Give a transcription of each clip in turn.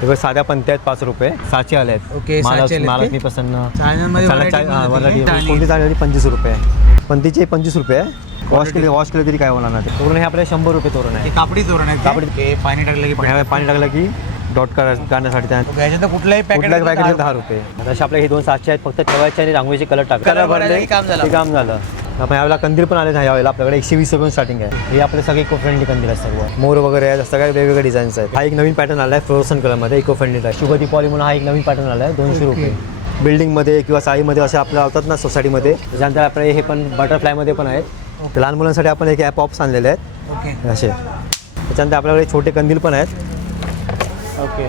हे बघ साध्या पंत्या आहेत पाच रुपये साचे आले आहेत. ओके, साचे आलेत ते? महालक्ष्मी प्रसन्न. चाळण्यांमध्ये चाळण्या- variety चाळ- हा, पण variety. होती. कोणती चाळणी होती पंचवीस रुपये. पंतीचे पंचवीस रुपये. वॉश केले वॉश केले तरी काय होणार नाही ते. तोरण हे आपल्याला शंभर रुपये तोरण हे आहे कापडी तोरण आहे कापडी- कापडी पाणी टाकलं की पण टाकलं की डॉट काढण्यासाठी त्या ओके, ह्याच्यात कुठलाही कुठल्या पॅकेट पॅकेट दहा रुपये. जसे आपले हे दोन सातशे आहेत फक्त ठेवायचे आणि रांगोळीचे कलर टाक Color भरले की काम झालं. ते काम झालं. यावेळेला कंदील पण आले यावेळेला आपल्याकडे एकशे वीस रुपये स्टार्टिंग आहे. हे आपले सगळे इको फ्रेंडली कंदील आहेत सर्व. मोर वगैरे आहेत सगळ्या वेगवेगळे डिझाईन्स आहेत. हा एक नवीन पॅटर्न आला आहे फ्लोरसन कलरमध्ये इको फ्रेंडली आहे शुभ दीपावली म्हणून हा एक नवीन पॅटर्न आला आहे दोनशे रुपये. बिल्डिंगमध्ये किंवा साडीमध्ये असे आपल्या लावतात ना सोसायटीमध्ये त्याच्यानंतर आपले हे पण बटरफ्लायमध्ये पण आहेत. लहान मुलांसाठी आपण एक ॲप ऑप्स आणलेले आहेत. असे. त्याच्यानंतर आपल्याकडे छोटे कंदील पण आहेत. ओके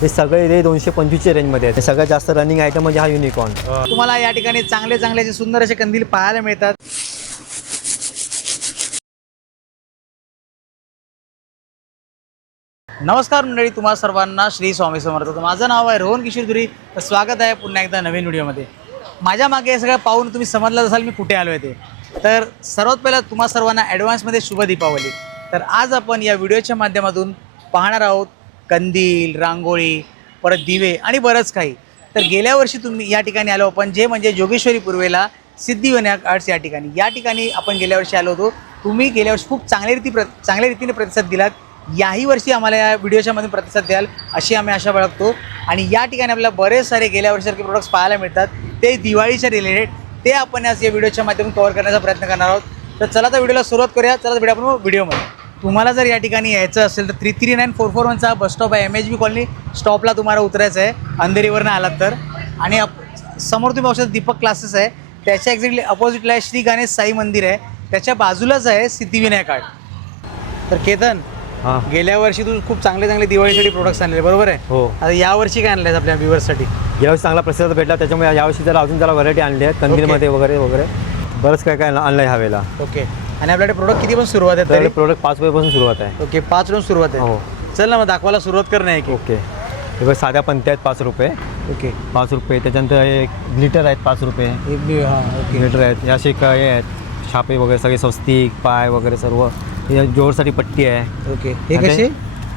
हे सगळे इथे दोनशे पंचवीसच्या रेंजमध्ये आहेत. सगळ्यात जास्त रनिंग आयटम म्हणजे हा युनिकॉर्न तुम्हाला या ठिकाणी चांगले चांगले असे सुंदर असे कंदील पाहायला मिळतात. नमस्कार मंडळी तुम्हा सर्वांना श्री स्वामी समर्थ. माझं नाव आहे रोहन किशोर धुरी तर स्वागत आहे पुन्हा एकदा नवीन व्हिडिओमध्ये. माझ्या मागे हे सगळं पाहून तुम्ही समजलं असाल मी कुठे आलो आहे ते. तर सर्वात पहिलं तुम्हा सर्वांना ॲडव्हान्समध्ये शुभ दीपावली. तर आज आपण या व्हिडिओच्या माध्यमातून पाहणार आहोत कंदील रांगोळी परत दिवे आणि बरंच काही. तर गेल्या वर्षी तुम्ही या ठिकाणी आलो आपण जे म्हणजे जोगेश्वरी पूर्वेला सिद्धिविनायक आर्ट्स या ठिकाणी. या ठिकाणी आपण गेल्या वर्षी आलो होतो. तुम्ही गेल्या वर्षी खूप चांगल्या रीती प्र चांगल्या रीतीने प्रतिसाद दिलात. याही वर्षी आम्हाला या व्हिडिओच्या मध्ये प्रतिसाद द्याल अशी आम्ही आशा बाळगतो. आणि या ठिकाणी आपल्याला बरेच सारे गेल्या वर्षासारखे प्रोडक्ट्स पाहायला मिळतात. ते दिवाळीच्या रिलेटेड ते आपण आज या व्हिडिओच्या माध्यमातून कव्हर करण्याचा प्रयत्न करणार आहोत. तर चला तर व्हिडिओला सुरुवात करूया. चला तर व्हिडिओ आपण व्हिडिओमध्ये. तुम्हाला जर या ठिकाणी यायचं असेल तर three three nine four four वनचा bus stop आहे. एम एच बी कॉलनी स्टॉपला तुम्हाला उतरायचं आहे. अंधेरीवरनं आलात तर. आणि अप- समोर तुम्ही औषध दीपक क्लासेस आहे. त्याच्या एक्झॅक्टली अपोजिटला आहे श्री गणेश साई मंदिर आहे. त्याच्या बाजूलाच आहे सिद्धिविनायक आर्ट तर केतन हां. गेल्या वर्षी तू खूप चांगले चांगले दिवाळीसाठी प्रोडक्ट्स आणले बरोबर आहे? हो. आता या वर्षी काय आणलंय आपल्या व्ह्युअर्ससाठी यावर्षी चांगला प्रतिसाद भेटला. त्याच्यामुळे यावर्षी जरा अजून जरा व्हरायटी आणली आहे. कंदीलमध्ये वगैरे वगैरे. बरंच काय काय आणलं आहे ह्यावेळेला ओके आणि आपल्याकडे प्रोडक्ट किती पण सुरुवात आहे तर प्रोडक्ट पाच रुपयापासून सुरुवात आहे. ओके पाच रोज सुरुवात आहे. हो. चल ना मग दाखवायला सुरुवात कर नाही की ओके. हे बघ साध्या पंत्या आहेत पाच रुपये. ओके. पाच रुपये. त्याच्यानंतर हे ग्लिटर आहेत पाच रुपये. एक बी हां ओके. ग्लिटर आहेत. या असे काय हे आहेत. छापे वगैरे सगळे स्वस्तिक पाय वगैरे सर्व. हे जोडसाठी पट्टी आहे. ओके. हे आणि कसे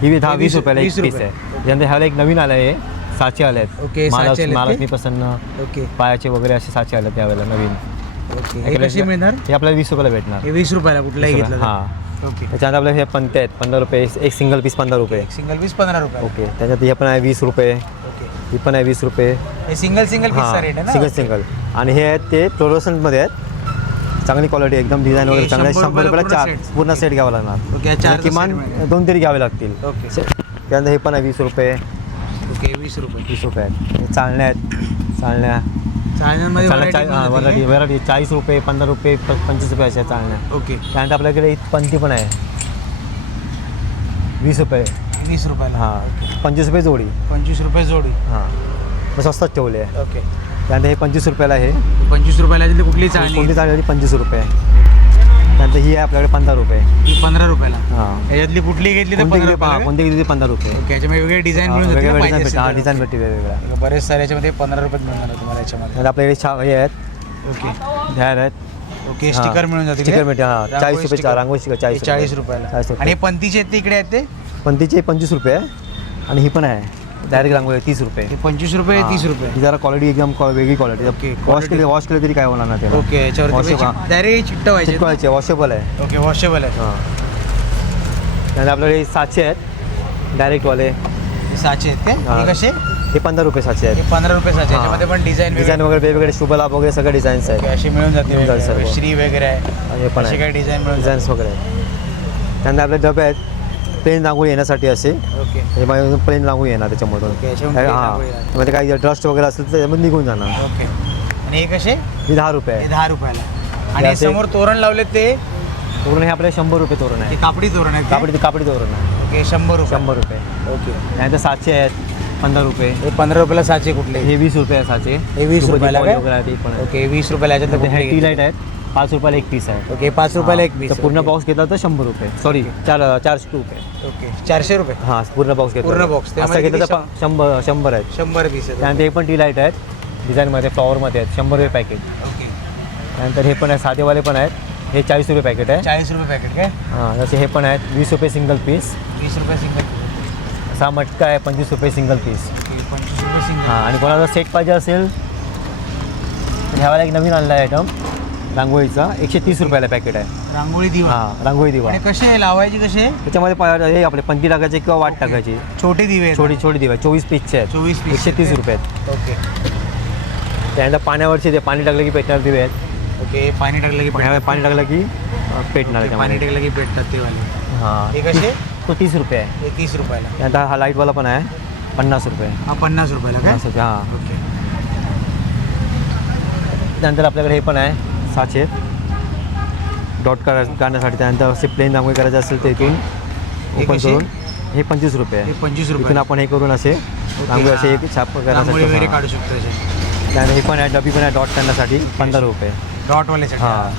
ही दहा हे वीस वीस- रुपयाला एक वीस पीस रुपये. आहे. त्याच्यानंतर ह्याला एक नवीन आलं आहे साचे आले आहेत ओके, साचे महालक्ष्मी आलेत? महालक्ष्मी प्रसन्न. ओके. पायाचे वगैरे असे साचे आले त्यावेळेला नवीन. हे कसे मिळणार? हे आपल्याला वीस रुपयाला भेटणार. हे वीस रुपयाला कुठलाही घेतलं. हां. ओके. त्याच्यानंतर आपल्या हे पंते आहेत पंधरा रुपये एक सिंगल पीस पंधरा रुपये. सिंगल पीस पंधरा रुपये ओके. त्याच्यात हे पण आहे वीस रुपये. ओके. ही पण आहे वीस रुपये. हे सिंगल सिंगल पीसचा रेट आहे ना? सिंगल सिंगल आणि हे आहेत ते फ्लोरोसनमध्ये आहेत. चांगली क्वालिटी एकदम डिझाईन वगैरे चांगलं आहे. शंभर रुपयाला चार पूर्ण सेट घ्यावा लागणार. किमान दोन तरी घ्यावे लागतील. ओके. त्यानंतर हे पण आहे वीस रुपये. ओके वीस रुपये. वीस रुपये आहेत. चालण्या आहेत. चालण्या. पण व्हरायटी चाळीस रुपये पंधरा रुपये पंचवीस रुपये अशा चालण्या का? ओके. त्यानंतर आपल्याकडे पंती पण आहे. वीस रुपये. वीस रुपयाला. हां पंचवीस रुपये जोडी. पंचवीस रुपये जोडी. हां. स्वस्तात ठेवले आहे. ओके. त्यानंतर हे पंचवीस रुपयाला आहे. पंचवीस रुपयाला कुठली चाळणी. चालली होती पंचवीस रुपये त्यानंतर ही आहे आपल्याकडे पंधरा रुपये. ही पंधरा रुपयाला. हां. याच्यातली कुठली घेतली तर कोणती पंधरा घेतली रुपये कोणती घेतली पंधरा रुपये? ओके याच्यामध्ये वेगळे डिझाईन मिळून जातील ना वेगवेगळ्या पाहिजे डिझाईन असेल. डिझाईन भेटते वेगवेगळ्या. बरेच सारे याच्यामध्ये पंधरा रुपयात मिळणार आहे तुम्हाला याच्यामध्ये. त्यानंतर आपल्याकडे छा हे आहेत. ओके. ध्यान आहेत. ओके स्टिकर मिळून जातील स्टिकर? भेटते हां. चाळीस रुपये sticker. रांगोळी स्टिकर चाळीस चाळीस रुपयाला. चाळीस आणि रुपये. हे पंतीचे आहेत ते इकडे आहेत ते? पण तिचे पंचवीस रुपये. आहे आणि ही पण आहे. डायरेक्ट रांगोळी तीस रुपये. हे पंचवीस रुपये हे. तीस हां. रुपये. ही जरा क्वालिटी एकदम क्वा- वेगळी क्वालिटी ओके, वॉश quality. केले वॉश केले तरी काय होणार नाही त्याला. ओके Washable, डायरेक्ट चिटकवायचे वॉशेबल आहे. ओके वॉशेबल आहे. हां. त्यानंतर आपल्याकडे सातशे आहेत. डायरेक्टवाले हे साचे आहेत ते हां. हे कसे? हे पंधरा रुपये सातशे हे आहेत पंधरा रुपये साचे याच्यामध्ये पण डिझाईन डिझाईन वगैरे वेगवेगळे शुभलाभ वगैरे सगळे डिझाईन्स आहेत. असे मिळून जाते मिळून जातील वेगवेगळे. सर्व. श्री वगैरे आहे. आणि हे पण असे आहे. काही डिझाईन मिळून डिझाईन्स वगैरे आहेत. त्यानंतर आपले डबे आहेत. प्लेन रांगोळी येण्यासाठी असे. ओके. माझ्या प्लेन रांगोळी येणार त्याच्यामधून. plain रांगोळी हां. येणार. मध्ये काही डस्ट वगैरे असेल तर त्याच्यामध्ये निघून जाणार. ओके. आणि हे कसे? ही दहा रुपये हे आहे दहा रुपयाला. आणि हे असे- समोर तोरण लावले ते? तोरण हे आपल्याला शंभर रुपये तोरण हे आहे कापडी तोरण आहे कापडी कापडी तोरण आहे. ओके शंभर रुपये. शंभर रुपये. ओके. त्यानंतर सातशे आहेत. पंधरा रुपये. हे पंधरा रुपयाला साचे कुठले? हे वीस रुपये साचे. हे वीस रुपयाला काय? ओके वीस रुपयाला याच्यात हे टी लाइट आहेत. पाच रुपयाला एक पीस आहे. ओके पाच रुपयाला एक. पीस तर पूर्ण बॉक्स घेतला तर शंभर रुपये. सॉरी चार चार स्टूप आहे ओके चारशे रुपये? हां पूर्ण बॉक्स घेतला. पूर्ण box. असं घेतलं तर शंभर शंभर आहेत. शंभर पीस आहेत त्यानंतर हे पण टी लाइट आहेत. डिझाईनमध्ये फ्लॉवरमध्ये आहेत. शंभर रुपये पॅकेट ओके. त्यानंतर हे पण आहे साधेवाले पण आहेत. हे चाळीस रुपये पॅकेट आहे. चाळीस रुपये पॅकेट काय? हां जसे हे पण आहेत. वीस रुपये सिंगल पीस वीस रुपये सिंगल असा मटका आहे पंचवीस रुपये सिंगल पीस पंचवीस रुपये सिंगल हां आणि कोणाला सेट पाहिजे असेल तर एक नवीन आणला आहे आयटम रांगोळीचा. एकशे तीस रुपयाला पॅकेट आहे. रांगोळी दिवा. हां रांगोळी दिवा. आणि कसे आहे लावायची कसे? त्याच्यामध्ये पा- हे आपले पंती टाकायचे किंवा वाट टाकायची. छोटे दिवे आहेत. छोटी छोटी दिवा. चोवीस पीसचे आहेत. 24 piece एकशे तीस आहेत. रुपये आहेत. ओके. त्यानंतर पाण्यावरचे ते पाणी टाकलं की पेटणार दिवे आहेत. ओके पाणी टाकलं की पण ह्यावेळी पाणी टाकलं की अं, पेटणार ओके, पाणी त्याच्यामध्ये टाकलं की पेटतात ते वाले. हां. हे कसे? तो तीस रुपये आहे. हे तीस रुपयाला. त्यानंतर हा लाईटवाला पण आहे. पन्नास रुपये. हा पन्नास रुपयाला काय? पन्नास रुपये हां. ओके. त्यानंतर आपल्याकडे हे पण आहे साचे डॉट करा काढण्यासाठी त्यानंतर असे प्लेन रांगोळी करायचे असेल तर इथून हे ओपन कसे? करून. हे पंचवीस रुपये हे पंचवीस इथून रुपये आपण हे करून असे रांगोळी असे एक छाप रांगोळी करण्यासाठी हां. काढू शकतो त्यानंतर हे पण आहे डबी पण आहे डॉट करण्यासाठी पंधरा रुपये. डॉटवाल्यासाठी हां.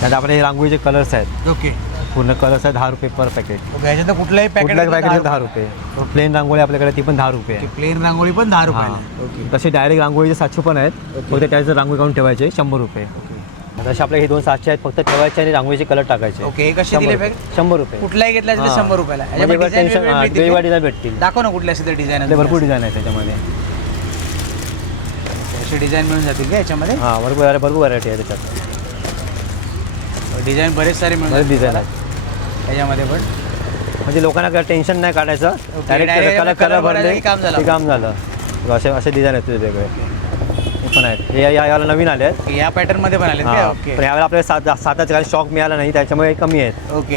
त्यानंतर आपले हे रांगोळीचे कलर्स आहेत. ओके. पूर्ण कलर्स आहेत दहा रुपये पर पॅकेट ह्याच्यात कुठलाही पॅकेट कुठल्या पॅकेट दहा रुपये. प्लेन रांगोळी आपल्याकडे ती पण दहा रुपये आहे. प्लेन रांगोळी पण दहा. ओके. तसे डायरेक्ट रांगोळीचे सातशे पण आहेत. फक्त त्याचं रांगोळी काढून ठेवायचे शंभर रुपये. तसे आपले हे दोन सातशे आहेत फक्त ठेवायचे आणि रांगोळीचे कलर टाकायचे. ओके कसे शंभर दिले रुपये. शंभर रुपये. कुठलाही घेतला तर. शंभर रुपयाला. वेगवेगळ्या? डिझाईन भेटतील. दाखव ना कुठल्या असेल डिझाईन भरपूर डिझाईन आहे त्याच्यामध्ये. असे डिझाईन मिळून जातील का याच्यामध्ये? हां भरपूर भरपूर व्हरायटी आहे त्याच्यात. डिझाईन बरेच सारे मिळून डिझाईन. आहेत. याच्यामध्ये पण. म्हणजे लोकांना काय टेन्शन नाही काढायचं. Direct डायरेक्ट कलर color भरले की काम झालं. की काम झालं. असे असे डिझाईन आहेत तुझे वेगळे. हे पण आहेत. हे या- याला नवीन आले आहेत. या पॅटर्नमध्ये पण आले. ओके पण यावेळेला आपल्याला सात साताचा काही स्टॉक मिळाला नाही त्याच्यामुळे कमी आहेत. ओके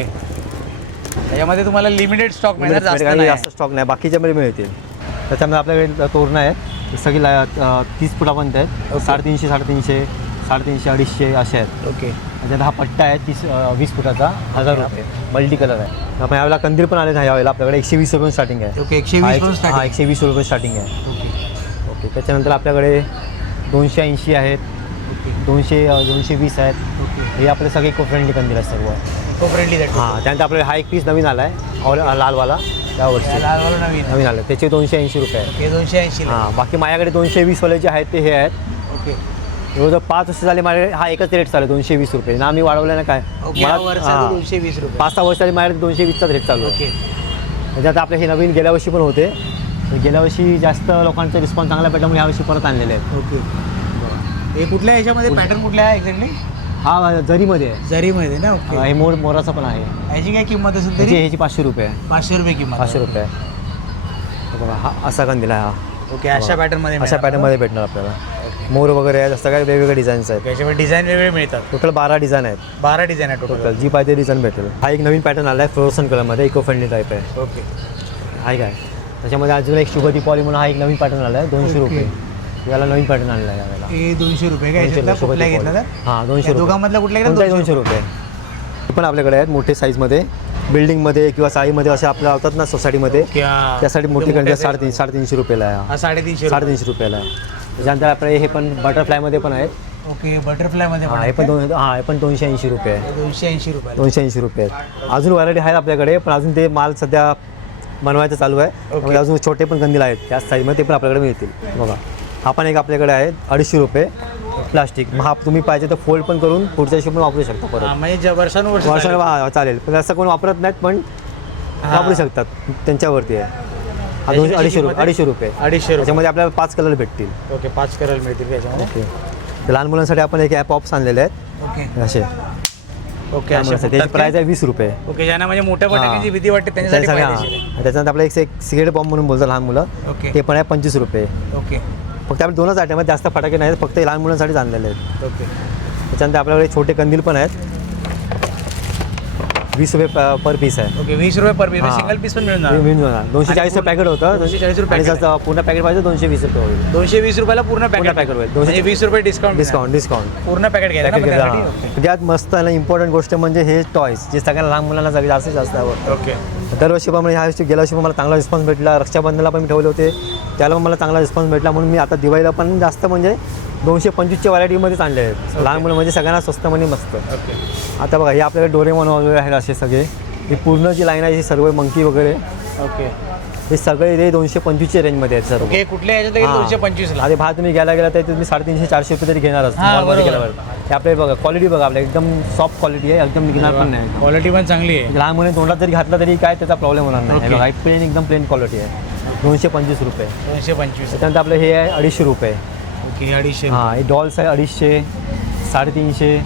याच्यामध्ये तुम्हाला लिमिटेड स्टॉक मिळणार जास्त काही नाही. जास्त स्टॉक नाही. बाकीच्यामध्ये मिळतील. त्याच्यामध्ये आपल्याकडे तोरणं आहेत. सगळी ला अं, तीस फुटापर्यंत आहेत. साडेतीनशे साडेतीनशे साडेतीनशे अडीचशे असे आहेत. ओके त्याच्यात हा पट्टा आहे तीस वीस फुटाचा. हजार रुपये. मल्टी कलर आहे. यावेळेला कंदील पण आले नाही यावेळेला. आपल्याकडे एकशे वीस रुपये स्टार्टिंग आहे. ओके एकशे हा, वीस हा एकशे वीस रुपये स्टार्टिंग आहे. ओके. ओके त्याच्यानंतर आपल्याकडे दोनशे ऐंशी आहेत. दोनशे दोनशे वीस आहेत. हे आपले सगळे इको फ्रेंडली कंदील आहेत सर्व. इको फ्रेंडली हां त्यानंतर आपल्याला हा एक पीस नवीन आला आहे और लालवाला. यावर्षी लालवाला नवीन. नवीन आलं त्याचे दोनशे ऐंशी रुपये आहे हे दोनशे ऐंशी हां बाकी माझ्याकडे दोनशे वीसवाले जे आहेत ते हे आहेत. ओके. जवळजवळ पाच वर्ष झाले माझ्याकडे हा एकच रेट चालू आहे दोनशे वीस रुपये. ना मी वाढवलं ना काय? मला- हां. दोनशे वीस रुपये. पाच सहा वर्ष झाली माझ्याकडे दोनशे वीसचाच रेट चालू आहे. ओके. त्याच्यात आपले हे नवीन गेल्या वर्षी पण होते. तर गेल्या वर्षी जास्त लोकांचा रिस्पॉन्स चांगला भेटल्यामुळे यावर्षी परत आणलेले आहेत. ओके. हे कुठल्या ह्याच्यामध्ये पॅटर्न कुठल्या आहे एक्झॅक्टली हा जरीमध्ये आहे. जरीमध्ये ना? ओके. हे मोर मोराचा पण आहे. ह्याची काय किंमत असेल त्याची तरी? ह्याची पाचशे रुपये. आहे पाचशे रुपये किंमत. पाचशे रुपये. आहे. हे बघा हा असा कंदील आहे हा. ओके अशा पॅटर्नमध्ये अशा पॅटर्नमध्ये भेटणार आपल्याला. मोर वगैरे आहेत असं काय वेगवेगळे डिझाईन्स आहेत. याच्यामध्ये डिझाईन वेगळे मिळतात. टोटल बारा डिझाईन आहेत. बारा डिझाईन आहे टोटल जी पाहिजे डिझाईन भेटेल. हा एक नवीन पॅटर्न आला आहे फ्रोसन कलरमध्ये इको फ्रेंडली टाईप आहे. ओके आहे काय? त्याच्यामध्ये अजून एक शुभ दीपावली म्हणून हा एक नवीन पॅटर्न आला आहे दोनशे. रुपये. याला नवीन पॅटर्न आणला आहे हे दोनशे रुपये का दोनशे याच्यातला रुपये, कुठला घेतला. तर? हां दोनशे रुपये. दोघांमधला कुठला घेतला? कोणताही दोनशे रुपये. पण आपल्याकडे आहेत मोठे साईजमध्ये बिल्डिंगमध्ये किंवा साईमध्ये असे आपल्या होतात ना सोसायटीमध्ये त्यासाठी मोठी कंडी साडेतीन साडेतीनशे रुपयाला आहे साडेतीनशे. साडेतीनशे रुपयाला आहे. त्याच्यानंतर आपले हे पण बटरफ्लायमध्ये पण आहेत. ओके बटरफ्लायमध्ये हां पण दोन हां हे पण दोनशे ऐंशी रुपये आहे. दोनशे ऐंशी रुपये दोनशे ऐंशी रुपये आहेत. अजून व्हरायटी आहेत आपल्याकडे पण अजून ते माल सध्या बनवायचं चालू आहे. अजून छोटे पण कंदील आहेत त्याच साईजमध्ये ते पण आपल्याकडे मिळतील. बघा हा पण एक आपल्याकडे आहे अडीचशे रुपये. प्लास्टिक. मग हा तुम्ही पाहिजे तर फोल्ड पण करून पुढच्या दिवशी पण वापरू शकता परत. हा, म्हणजे वर्षानुवर्ष वर्षाने चालेल. पण असं कोण वापरत नाहीत पण हा. वापरू शकतात. त्यांच्यावरती आहे. हा दोनशे अडीचशे किंमत रुपये आहे? अडीचशे रुपये. अडीचशे रुपये. त्याच्यामध्ये आपल्याला पाच कलर भेटतील. ओके पाच करायला मिळतील ओके. लहान मुलांसाठी आपण एक ॲप ऑप्स आणलेले आहेत. ओके. असे. ओके. त्याची फुटतात प्राईस? आहे वीस रुपये. ओके ज्यांना म्हणजे मोठ्या हां. फटाक्यांची भीती वाटते त्यांच्यासाठी त्याच्यासाठी फायदेशीर आहे. त्याच्यानंतर आपलं एक एक सिगरेट बॉम्ब म्हणून बोलतात लहान मुलं. ओके. ते पण आहे पंचवीस रुपये. ओके. फक्त आपले दोनच आयटम आहेत जास्त फटाके नाहीत फक्त लहान मुलांसाठीच आणलेले आहेत. ओके. त्याच्यानंतर आपल्याकडे छोटे कंदील पण आहेत. वीस रुपये प- पर पीस आहे. ओके वीस रुपये पर पीस हां. सिंगल पीस पण मिळून जाणार मिळून जाणार. दोनशे आणि चाळीस पूर्ण- पॅकेट होतं 240 रुपये आणि packet जर पूर्ण पॅकेट पाहिजे दोनशे वीस रुपये होईल. दोनशे वीस रुपयाला पूर्ण पॅकेट packet होईल. दोनशे- म्हणजे वीस रुपये डिस्काउंट डिस्काउंट डिस्काउंट पूर्ण पॅकेट घ्यायला. ना पॅकेट मग त्यासाठी? ओके. सगळ्यात मस्त आणि इम्पॉर्टंट गोष्ट म्हणजे हे टॉयस जे सगळ्या लहान मुलांना सगळ्यात जास्तीत जास्त आवडतं. ओके. दरवर्षी पण ह्या वर्षी गेल्या वर्षी पण मला चांगला रिस्पॉन्स भेटला. रक्षाबंधनला पण मी ठेवले होते. त्याला मला चांगला रिस्पॉन्स भेटला. म्हणून मी आता दिवाळीला पण जास्त म्हणजे दोनशे पंचवीसच्या व्हरायटीमध्येच आणले आहेत. लहान मुलं म्हणजे सगळ्यांना स्वस्त म्हणजे मस्त. ओके. आता बघा हे आपल्याकडे डोरेमॉन वगैरे आहेत असे सगळे. ही पूर्ण जी लाईन आहे सर्व मंकी वगैरे. ओके. हे सगळे ते दोनशे पंचवीसच्या रेंजमध्ये आहेत ओके कुठल्या. दोनशे पंचवीसला अरे भात तुम्ही घ्यायला गेला तर तुम्ही साडेतीनशे चारशे रुपये तरी घेणारच हां, हे आपले बघा क्वालिटी बघा आपल्या एकदम सॉफ्ट क्वालिटी आहे एकदम निघणार पण नाही. क्वालिटी पण चांगली आहे. लहान मुले तोंडात जरी घातला तरी काय त्याचा प्रॉब्लेम होणार नाही. प्लेन एकदम प्लेन क्वालिटी आहे. दोनशे पंचवीस रुपये. दोनशे पंचवीस. त्याच्यानंतर आपलं हे आहे अडीचशे रुपये. ओके अडीचशे. हां हे डॉल्स आहे अडीचशे साडेतीनशे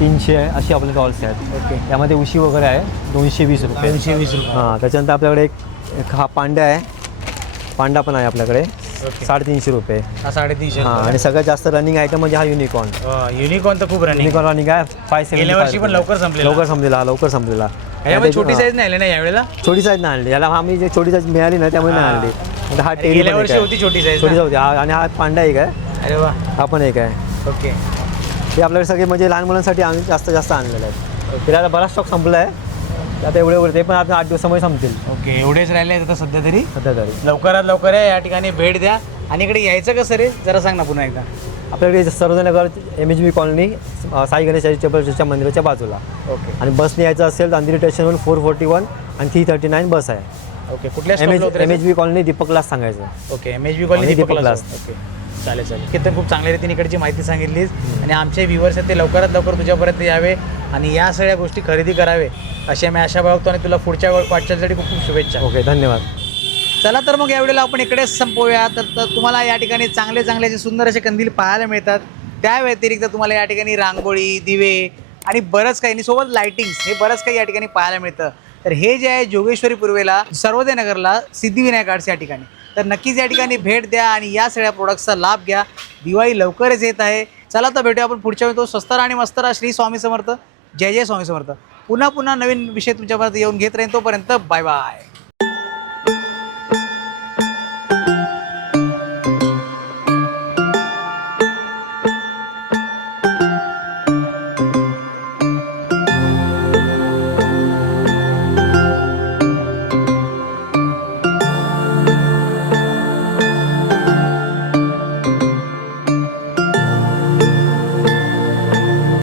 तीनशे अशी आपले डॉल्स आहेत. ओके. त्यामध्ये उशी वगैरे आहे दोनशे वीस रुपये. दोनशे वीस रुपये. हां त्याच्यानंतर आपल्याकडे एक हा पांडा आहे. पांडा पण आहे आपल्याकडे. साडेतीनशे रुपये. हा साडेतीनशे हां आणि सगळ्यात जास्त रनिंग आयटम म्हणजे हा युनिकॉर्न युनिकॉर्न तर खूप रनिंग युनिकॉर्न रनिंग आहे फाय गेल्या वर्षी पण लवकर संपलेला. लवकर संपलेला हा, लवकर संपलेला. याच्यामध्ये छोटी. साईज नाही आली ना यावेळेला? छोटी साईज नाही आणली. याला आम्ही जे छोटी साईज मिळाली ना त्यामुळे नाही. आणली. आता हा टेरी गेल्या पण एक वर्षी आहे. होती छोटी साईज छोटी होती. हा आणि हा पांडा एक आहे. अरे वा. हा पण एक आहे. ओके. हे आपल्याकडे सगळे म्हणजे लहान मुलांसाठी आम्ही जास्त जास्त आणलेलं आहे. त्याला आता बराच स्टॉक संपला आहे. आता एवढे एवढे ते पण आता आठ दिवसामध्ये संपतील. ओके एवढेच राहिले आहेत आता सध्या तरी? सध्या तरी. लवकरात लवकर आहे या ठिकाणी भेट द्या. आणि इकडे यायचं कसं रे? जरा सांग ना पुन्हा एकदा. आपल्याकडे Sarvajannagar M H B colony Sai Ganesh चॅरिटेबलच्या मंदिराच्या बाजूला. ओके. आणि बसने यायचं असेल तर अंधेरी स्टेशनवरून फोर फोर्टी वन आणि थ्री थर्टी नाईन बस आहे. ओके कुठल्या M H M H B colony दीपकलाच सांगायचं. Okay M H B colony Deepak Deepak class. Okay. चालेल चालेल. की तर खूप चांगल्या रीतीने इकडची माहिती सांगितलीस. आणि आमचे व्ह्युअर्स आहेत ते लवकरात लवकर तुझ्यापर्यंत यावे. आणि या सगळ्या गोष्टी खरेदी करावे. अशी आम्ही आशा बाळगतो आणि तुला पुढच्या वाटचालीसाठी खूप खूप शुभेच्छा. ओके धन्यवाद. चला तर मग यावेळेला आपण इकडेच संपवूया. तर तर तुम्हाला या ठिकाणी चांगले चांगले असे सुंदर असे कंदील पाहायला मिळतात. त्या व्यतिरिक्त तुम्हाला या ठिकाणी रांगोळी दिवे आणि बरंच काही आणि सोबत लायटिंग्स हे बरंच काही या ठिकाणी पाहायला मिळतं. तर हे जे आहे जोगेश्वरी पूर्वेला सर्वोदय नगरला सिद्धिविनायक आर्ट्स या ठिकाणी. तर नक्कीच या ठिकाणी भेट द्या आणि या सगळ्या प्रोडक्ट्सचा लाभ घ्या. दिवाळी लवकरच येत आहे. चला तर भेटूया आपण पुढच्या वेळी. तो स्वस्तर आणि मस्तरा श्री स्वामी समर्थ. जय जय स्वामी समर्थ. पुन्हा पुन्हा नवीन विषय तुमच्यापर्यंत येऊन घेत राहीन तोपर्यंत बाय बाय